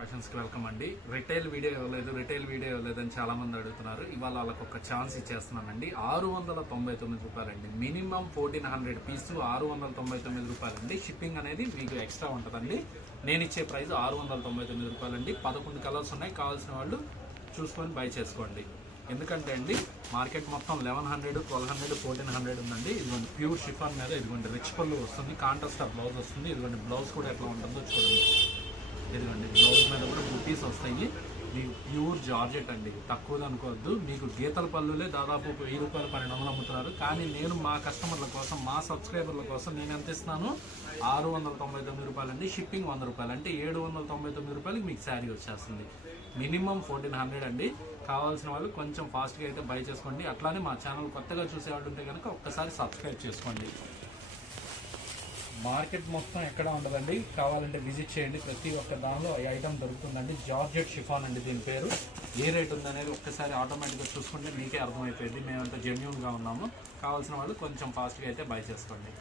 ఫ్యాషన్స్కి welcome అండి. Retail video ఇవ్వలేదని చాలా మంది అడుగుతున్నారు. ఇవాళ వాళ్ళకి ఒక ఛాన్స్ ఇచ్చేస్తున్నానండి. 699 రూపాయలండి. మినిమం 1400 పీసు 699 రూపాయలండి. షిప్పింగ్ అనేది మీకు ఎక్స్ట్రా ఉంటుందండి. నేను ఇచ్చే ప్రైస్ 699 రూపాయలండి. 11 కలర్స్ ఉన్నాయి. కావాల్సిన వాళ్ళు చూసుకొని బై చేసుకోండి. ఎందుకంటే అండి మార్కెట్ మొత్తం 1100, 1200, 1400 ఉందండి. ఇదిగోండి ప్యూర్ షిఫాన్ మీద ఇదిగోండి రిచ్ పళ్ళు వస్తుంది, కాంట్రాస్ట్ బ్లౌజ్ వస్తుంది. ఇదిగోండి బ్లౌజ్ కూడా ఎట్లా ఉంటుందో చూడండి. ఇదిగోండి బ్లౌజ్ మీద కూడా బుట్టీస్ వస్తాయి. మీకు ప్యూర్ జార్జెట్ అండి, తక్కువది అనుకోవద్దు. మీకు గీతల పళ్ళులే దాదాపు 1000 రూపాయలు 1200 అమ్ముతున్నారు. కానీ నేను మా కస్టమర్ల కోసం, మా సబ్స్క్రైబర్ల కోసం నేను ఎంత ఇస్తున్నాను? 699 రూపాయలండి. షిప్పింగ్ 100 రూపాయలు, అంటే 799 రూపాయలకి మీకు శారీ వచ్చేస్తుంది. మినిమం 1400 అండి. కావాల్సిన వాళ్ళు కొంచెం ఫాస్ట్గా అయితే బై చేసుకోండి. అట్లానే మా ఛానల్ కొత్తగా చూసేవాళ్ళు ఉంటే కనుక ఒక్కసారి సబ్స్క్రైబ్ చేసుకోండి. మార్కెట్ మొత్తం ఎక్కడ ఉండదండి, కావాలంటే విజిట్ చేయండి. ప్రతి ఒక్క దానిలో ఈ ఐటమ్ దొరుకుతుందండి. జార్జెట్ షిఫాన్ అండి దీని పేరు. ఏ రేట్ ఉందనేది ఒక్కసారి ఆటోమేటిక్గా చూసుకుంటే మీకే అర్థమైపోయింది. మేమంతా జెన్యూన్గా ఉన్నాము. కావాల్సిన వాళ్ళు కొంచెం ఫాస్ట్గా అయితే బై చేసుకోండి.